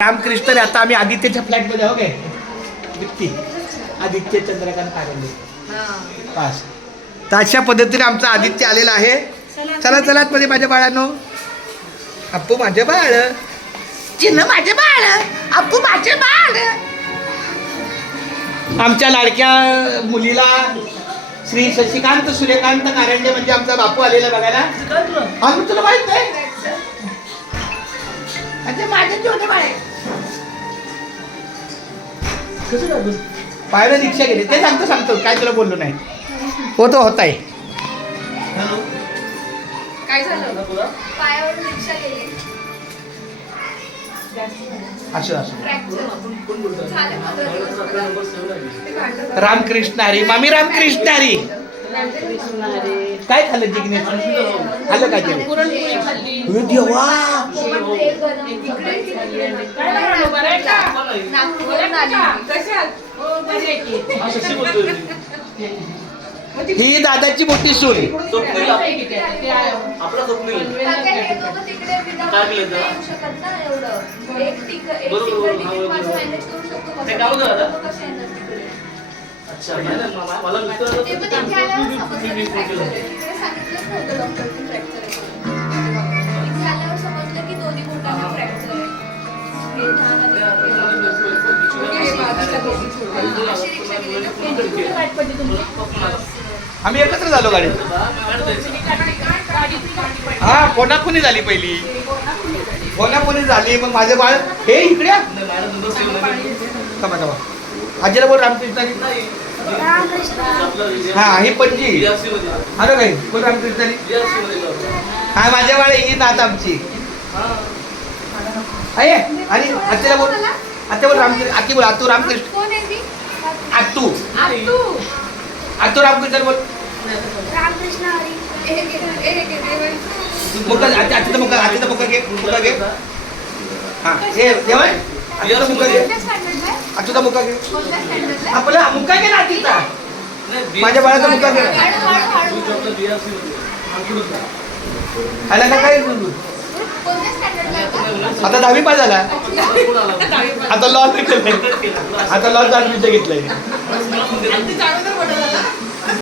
रामकृष्ण रे, आता आम्ही आदित्यच्या फ्लॅटमध्ये हो काय आदित्य चंद्रकांत कारंडे पास. तर अशा पद्धतीने आमचा आदित्य आलेला आहे. चला चला मध्ये माझ्या बाळांनो. अप्पू माझे बाळ. चिन्ह माझे बाळ. अप्पू माझे बाळ. आमच्या लाडक्या मुलीला श्री शशिकांत सूर्यकांत कारंडे म्हणजे आमचा बापू आलेला बघायला. आम्ही तुला माहीत नाही? म्हणजे माझे बाळ आहे पायला रिक्षा गेली ते सांगतो सांगतो काय तुला बोललो नाही. होतो होत आहे काय झालं? रिक्षा गेली. असं असं. रामकृष्ण हरी मामी रामकृष्ण हरी. काय खाल्लं जिग्नेश? खाल्लं काय ते? हे देवा! हो. ही दादाची मोठी सून. मला नव्हतं डॉक्टरनी आहे इथे आल्यावर समजलं की दोन्ही आहे. आम्ही एकत्र झालो गाडी. हा कोणाकुनी झाली पहिली? कोणाकुनी झाली? मग माझे बाळ हे इकडे थांबा थांबा. आजीला बोल रामकृष्ण हा ही पणजी. अरे काही बोल रामकृष्ण. हा माझ्या बाळ ही नात आमची. आहे आणि आत्याला बोल आत्या बोल रामकृष्ण आत्ती बोल आतू रामकृष्ण. कोण आहे ती? आत्तू आत्तू. आतू रामकृष्ण बोल. रामकृष्ण हरी. हे घे, हे घे, हे घे. हा हे जेवण मुका घे. आत्तूचा मुका घे? आपला मुका घे ना आत्तीचा माझ्या बाळाचा मुका घे. हळू. ह्याला काय बोलू? का? आता दहावी पास झाला. आता लॉ आता लॉ ऍडमिशन घेतलंय.